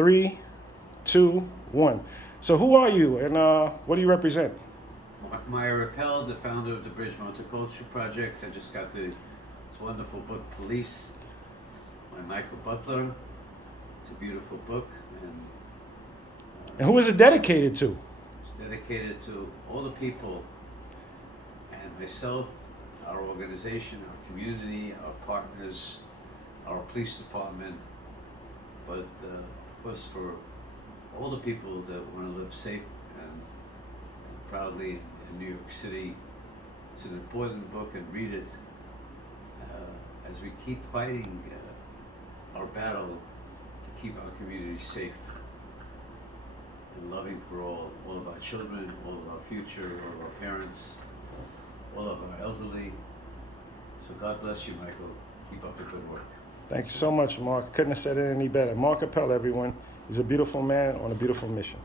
3, 2, 1. So who are you and what do you represent? Mark Meyer Appel, the founder of the Bridge Multicultural Project. I just got this wonderful book, Police, by Michael Butler. It's a beautiful book, And who is it dedicated to? it's dedicated to all the people and myself, our organization, our community, our partners, our police department, but of course for all the people that want to live safe and proudly in New York City. It's an important book, and read it as we keep fighting our battle to keep our community safe and loving for all of our children, all of our future, all of our parents, all of our elderly. So God bless you, Michael. Keep up the good work. Thank you so much, Mark. Couldn't have said it any better. Mark Appel, everyone. He's a beautiful man on a beautiful mission.